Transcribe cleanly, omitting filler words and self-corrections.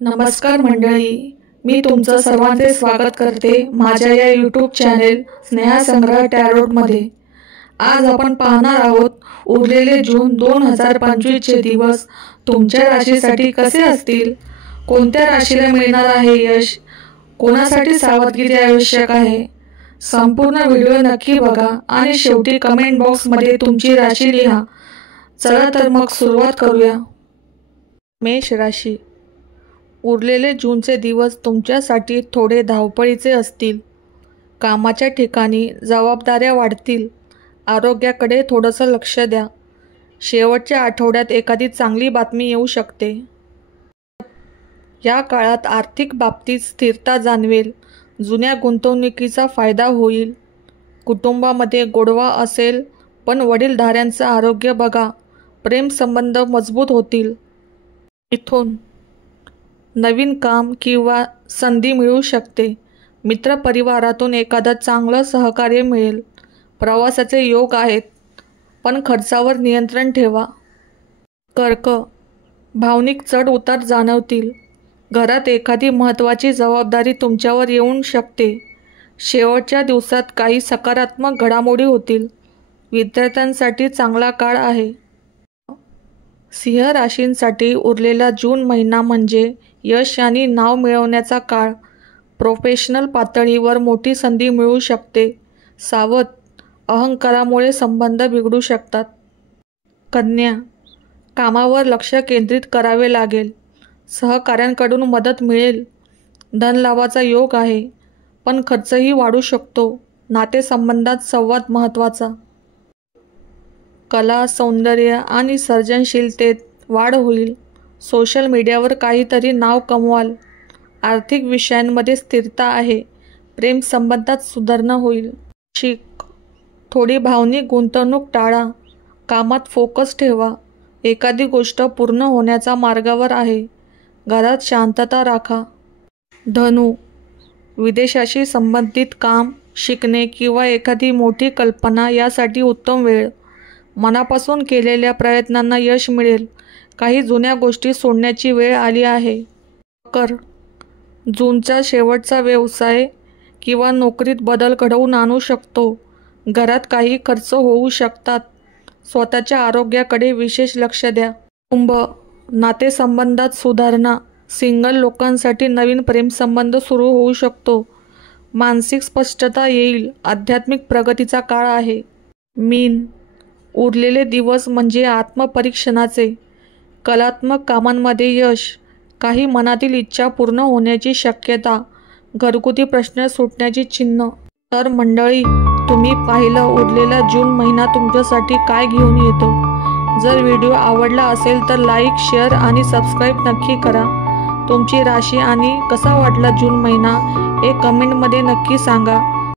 नमस्कार मंडळी, मी तुमचं सर्वांचे स्वागत करते माझ्या या यूट्यूब चॅनेल स्नेहा संग्रह टॅरोटमध्ये। आज आपण पाहणार आहोत उरलेले जून 2025 चे दिवस तुमच्या राशीसाठी कसे असतील, कोणत्या राशीला मिळणार आहे यश, कोणासाठी सावधगिरी आवश्यक आहे। संपूर्ण व्हिडिओ नक्की बघा आणि शेवटी कमेंट बॉक्समध्ये तुमची राशी लिहा। चला तर मग सुरुवात करूया। मेष राशी, उरलेले जूनचे दिवस तुमच्यासाठी थोडे धावपळीचे असतील। कामाच्या ठिकाणी जबाबदाऱ्या वाढतील। आरोग्याकडे थोडंसं लक्ष द्या। शेवटच्या आठवड्यात एखादी चांगली बातमी येऊ शकते। या काळात आर्थिक बाबतीत स्थिरता जाणवेल। जुन्या गुंतवणुकीचा फायदा होईल। कुटुंबामध्ये गोडवा असेल, पण वडीलधाऱ्यांचं आरोग्य बघा। प्रेमसंबंध मजबूत होतील। मिथुन, नवीन काम किंवा संधी मिळू शकते। मित्रपरिवारातून एखादं चांगलं सहकार्य मिळेल। प्रवासाचे योग आहेत, पण खर्चावर नियंत्रण ठेवा। कर्क, भावनिक चढ उतार जाणवतील। घरात एखादी महत्त्वाची जबाबदारी तुमच्यावर येऊ शकते। शेवटच्या दिवसात काही सकारात्मक घडामोडी होतील। विद्यार्थ्यांसाठी चांगला काळ आहे। सिंह राशींसाठी उरलेला जून महिना म्हणजे यश आणि नाव मिळवण्याचा काळ। प्रोफेशनल पातळीवर मोठी संधी मिळू शकते। सावध, अहंकारामुळे संबंध बिघडू शकतात। कन्या, कामावर लक्ष केंद्रित करावे लागेल। सहकाऱ्यांकडून मदत मिळेल। धनलाभाचा योग आहे, पण खर्चही वाढू शकतो। नातेसंबंधात संवाद महत्त्वाचा। कला, सौंदर्य आणि सर्जनशीलतेत वाढ होईल। सोशल मीडियावर काहीतरी नाव कमवाल। आर्थिक विषयांमध्ये स्थिरता आहे। प्रेमसंबंधात सुधारणा होईल। वृश्चिक, थोडी भावनिक गुंतवणूक टाळा। कामात फोकस ठेवा। एखादी गोष्ट पूर्ण होण्याच्या मार्गावर आहे। घरात शांतता राखा। धनु, विदेशाशी संबंधित काम, शिकणे किंवा एखादी मोठी कल्पना यासाठी उत्तम वेळ। मनापासून केलेल्या प्रयत्नांना यश मिळेल। काही जुन्या गोष्टी सोडण्याची वेळ आली आहे। मकर, जूनचा शेवटचा व्यवसाय किंवा नोकरीत बदल घडवून आणू शकतो। घरात काही खर्च होऊ शकतात। स्वतःच्या आरोग्याकडे विशेष लक्ष द्या। कुंभ, नातेसंबंधात सुधारणा। सिंगल लोकांसाठी नवीन प्रेमसंबंध सुरू होऊ शकतो। मानसिक स्पष्टता येईल। आध्यात्मिक प्रगतीचा काळ आहे। मीन, उरलेले दिवस म्हणजे आत्मपरीक्षणाचे। कलात्मक कामांमध्ये यश। काही मनातील इच्छा पूर्ण होण्याची शक्यता। घरगुती प्रश्न सुटण्याची चिन्ह। तर मंडळी, तुम्ही पाहिलं उरलेला जून महिना तुमच्यासाठी काय घेऊन येतो। जर व्हिडिओ आवडला असेल तर लाईक, शेअर आणि सबस्क्राईब नक्की करा। तुमची राशी आणि कसा वाटला जून महिना हे कमेंटमध्ये नक्की सांगा।